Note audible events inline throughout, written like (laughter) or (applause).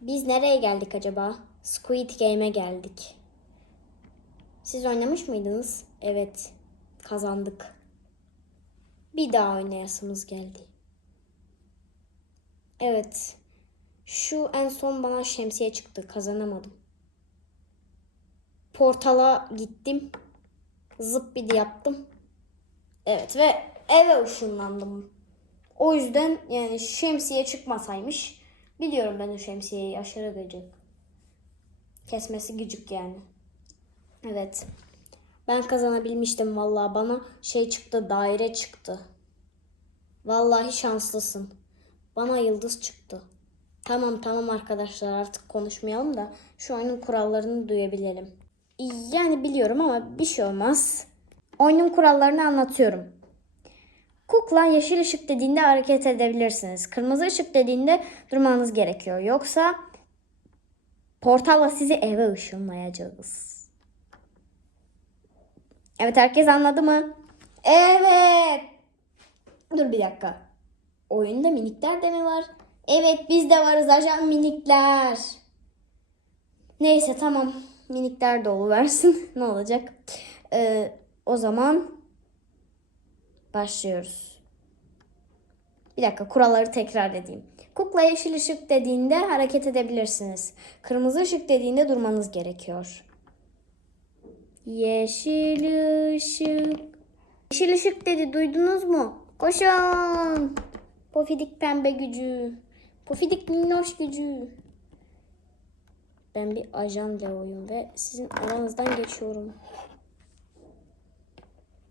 Biz nereye geldik acaba? Squid Game'e geldik. Siz oynamış mıydınız? Evet. Kazandık. Bir daha oynayasımız geldi. Evet. Şu en son bana şemsiye çıktı. Kazanamadım. Portala gittim. Zıp bir yaptım. Evet ve eve ışınlandım. O yüzden yani şemsiye çıkmasaymış. Biliyorum ben o şemsiyeyi aşırı gıcık. Kesmesi gıcık yani. Evet. Ben kazanabilmiştim vallahi bana şey çıktı daire çıktı. Vallahi şanslısın. Bana yıldız çıktı. Tamam tamam arkadaşlar artık konuşmayalım da şu oyunun kurallarını duyabilelim. Yani biliyorum ama bir şey olmaz. Oyunun kurallarını anlatıyorum. Kukla yeşil ışık dediğinde hareket edebilirsiniz. Kırmızı ışık dediğinde durmanız gerekiyor. Yoksa portalla sizi eve ışınlayacağız. Evet herkes anladı mı? Evet. Dur bir dakika. Oyunda minikler de mi var? Evet biz de varız ajan minikler. Neyse tamam. Minikler de versin. (laughs) ne olacak? Ee, o zaman başlıyoruz. Bir dakika kuralları tekrar edeyim. Kukla yeşil ışık dediğinde hareket edebilirsiniz. Kırmızı ışık dediğinde durmanız gerekiyor. Yeşil ışık. Yeşil ışık dedi duydunuz mu? Koşun. Pofidik pembe gücü. Pofidik minnoş gücü. Ben bir ajan Leo'yum ve sizin aranızdan geçiyorum.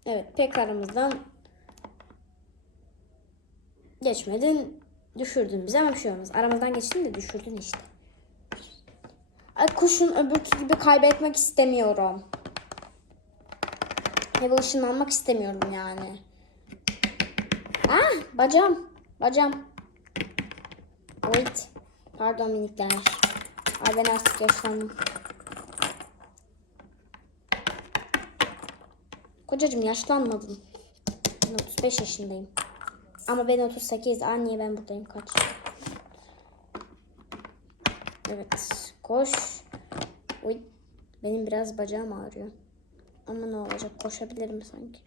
Evet pek aramızdan geçmedin. Düşürdün bizi ama bir şey olmaz. Aramızdan geçtin de düşürdün işte. Ay kuşun öbürkü gibi kaybetmek istemiyorum. Eve ışınlanmak istemiyorum yani. Ah bacağım. Bacağım. Wait. Pardon minikler. Ay ben artık yaşlandım. Kocacığım yaşlanmadın. Ben 35 yaşındayım. Ama ben 38. Aa ben buradayım kaç? Evet. Koş. Uy. Benim biraz bacağım ağrıyor. Ama ne olacak? Koşabilirim sanki.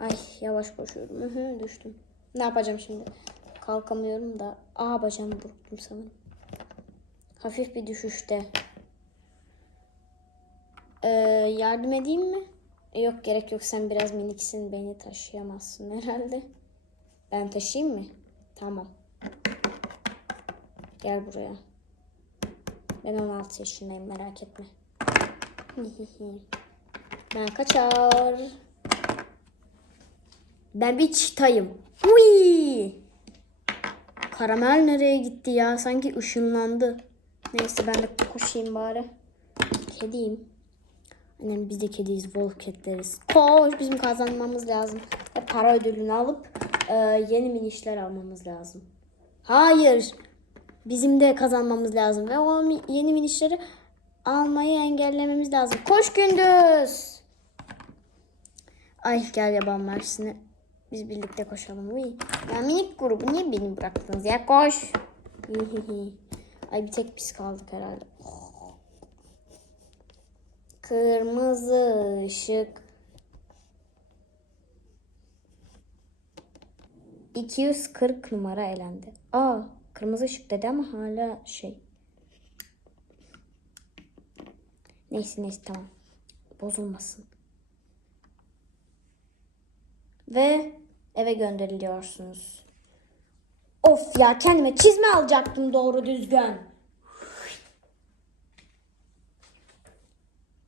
Ay yavaş koşuyorum. Düştüm. Ne yapacağım şimdi? Kalkamıyorum da. Aa bacağımı burktum sanırım. Hafif bir düşüşte. Ee, yardım edeyim mi? Yok gerek yok sen biraz miniksin beni taşıyamazsın herhalde. Ben taşıyayım mı? Tamam. Gel buraya. Ben 16 yaşındayım merak etme. (laughs) ben kaçar. Ben bir çitayım. Uy! Karamel nereye gitti ya? Sanki ışınlandı. Neyse ben de koşayım bari. Kediyim. Annem biz de kediyiz, wolf. Koş bizim kazanmamız lazım. Ve para ödülünü alıp e, yeni minişler almamız lazım. Hayır. Bizim de kazanmamız lazım. Ve o yeni minişleri almayı engellememiz lazım. Koş gündüz. Ay gel yaban mersine. Biz birlikte koşalım. Uy. Ya minik grubu niye beni bıraktınız ya? Koş. (laughs) Ay bir tek biz kaldık herhalde. Kırmızı ışık. 240 numara elendi. Aa, kırmızı ışık dedi ama hala şey. Neyse neyse tamam. Bozulmasın. Ve eve gönderiliyorsunuz. Of ya kendime çizme alacaktım doğru düzgün.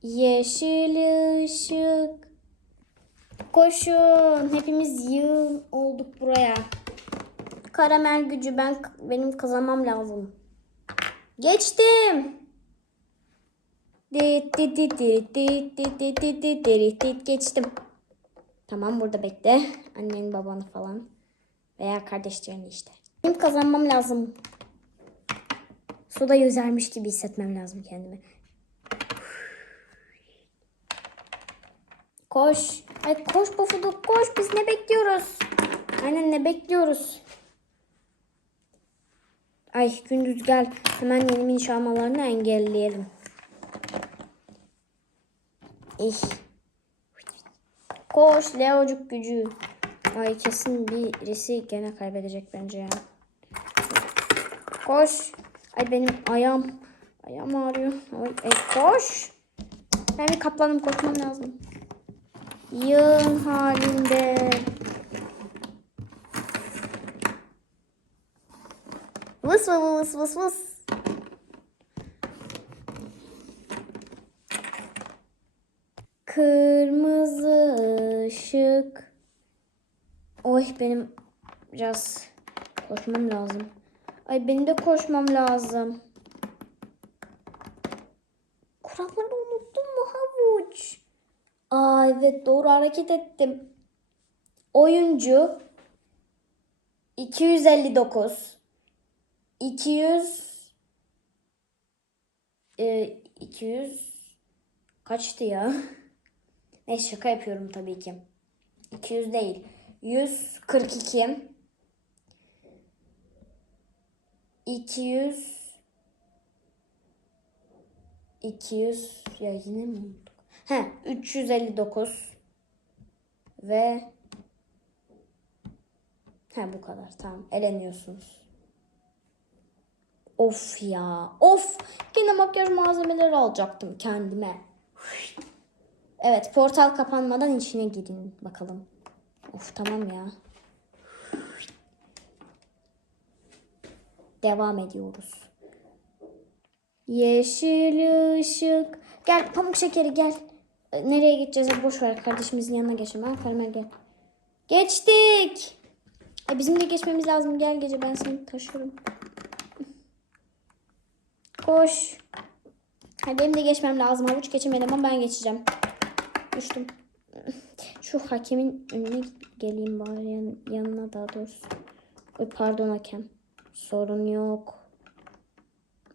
Yeşil ışık. Koşun. Hepimiz yığın olduk buraya. Karamel gücü ben benim kazanmam lazım. Geçtim. Geçtim. Tamam burada bekle. Annen babanı falan. Veya kardeşlerini işte. Benim kazanmam lazım. Suda yüzermiş gibi hissetmem lazım kendimi. Koş. Ay koş pofuduk koş. Biz ne bekliyoruz? Aynen ne bekliyoruz? Ay gündüz gel. Hemen yeni miniş almalarını engelleyelim. İh. Koş Leocuk gücü. Ay kesin birisi gene kaybedecek bence yani. Koş. Ay benim ayağım. Ayağım ağrıyor. Ay, ay, koş. Ben bir kaplanım koşmam lazım. Yığın halinde. Vıs vıs vıs vıs. Kırmızı ışık. Oy benim biraz koşmam lazım. Ay benim de koşmam lazım. Kuralları unuttun mu havuç? Aa evet doğru hareket ettim. Oyuncu 259 200 e, 200 kaçtı ya? (laughs) Neyse şaka yapıyorum tabii ki. 200 değil. 142 200 200 ya yine mi unuttuk? He 359 ve He bu kadar tamam eleniyorsunuz. Of ya of yine makyaj malzemeleri alacaktım kendime. Evet portal kapanmadan içine girin bakalım. Of tamam ya. Devam ediyoruz. Yeşil ışık. Gel pamuk şekeri gel. Nereye gideceğiz? Boş ver kardeşimizin yanına. Ha Fermer gel. Geçtik. Ay, bizim de geçmemiz lazım. Gel gece ben seni taşırım. Koş. Ay, benim de geçmem lazım. Havuç geçemedim ama ben geçeceğim. Düştüm. Şu hakemin önüne geleyim bari yan- yanına daha doğrusu. Ay, pardon hakem. Sorun yok.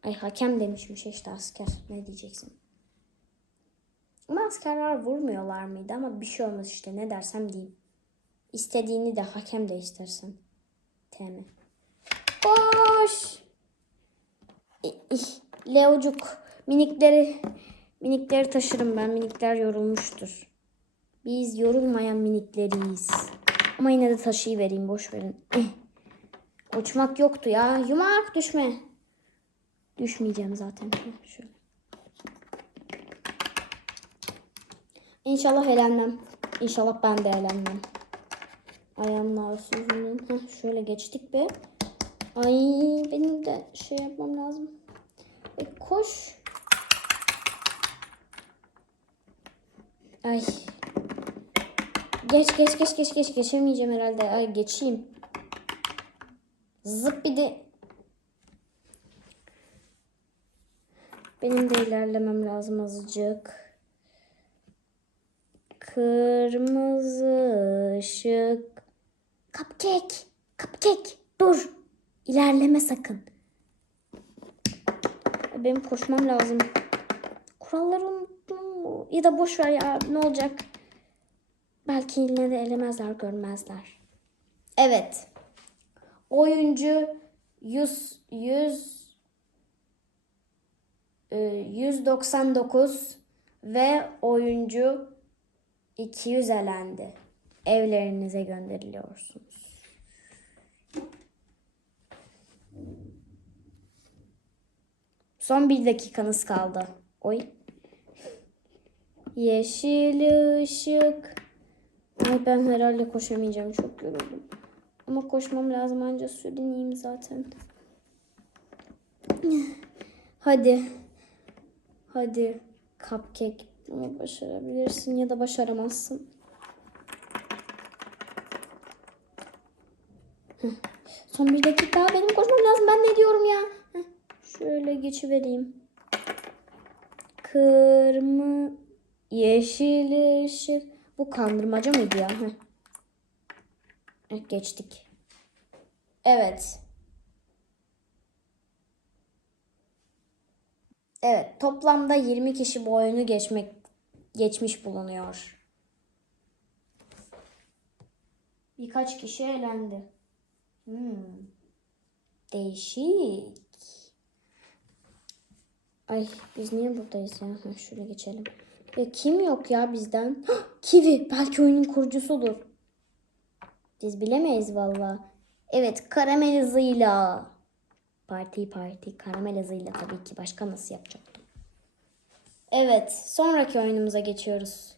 Ay hakem demişmiş işte asker. Ne diyeceksin? Askerler vurmuyorlar mıydı ama bir şey olmaz işte ne dersem diyeyim. İstediğini de hakem de istersen. Temi. İh, Leocuk. Minikleri minikleri taşırım ben. Minikler yorulmuştur. Biz yorulmayan minikleriyiz. Ama yine de taşıyı vereyim boş verin. Eh. Uçmak yoktu ya. Yumak düşme. Düşmeyeceğim zaten. Şöyle. İnşallah elenmem. İnşallah ben de elenmem. Ayağımın ağrısı yüzünden. Heh, şöyle geçtik be. Ay benim de şey yapmam lazım. E, koş. Ay. Geç geç geç geç geç geçemeyeceğim herhalde. Ay geçeyim. Zıp bir de. Benim de ilerlemem lazım azıcık. Kırmızı ışık. Cupcake. Cupcake. Dur. İlerleme sakın. Benim koşmam lazım. Kuralları unuttum. Ya da boş ver ya. Ne olacak? Belki yine de elemezler, görmezler. Evet. Oyuncu 100 100 e, 199 ve oyuncu 200 elendi. Evlerinize gönderiliyorsunuz. Son bir dakikanız kaldı. Oy. Yeşil ışık. Ay ben herhalde koşamayacağım. Çok yoruldum. Ama koşmam lazım anca sürüneyim zaten. Hadi. Hadi. Cupcake. Bunu başarabilirsin ya da başaramazsın. Son bir dakika. Benim koşmam lazım. Ben ne diyorum ya? Şöyle geçivereyim. Kırmızı yeşil ışık. Bu kandırmaca mıydı ya? Heh, geçtik. Evet. Evet, toplamda 20 kişi bu oyunu geçmek geçmiş bulunuyor. Birkaç kişi elendi. Hmm. Değişik. Ay biz niye buradayız ya? Ha, şöyle geçelim. Ya kim yok ya bizden? (gasps) Kivi belki oyunun kurucusudur. Biz bilemeyiz valla. Evet karamel hızıyla. Parti parti karamel hızıyla tabii ki başka nasıl yapacaktım? Evet sonraki oyunumuza geçiyoruz.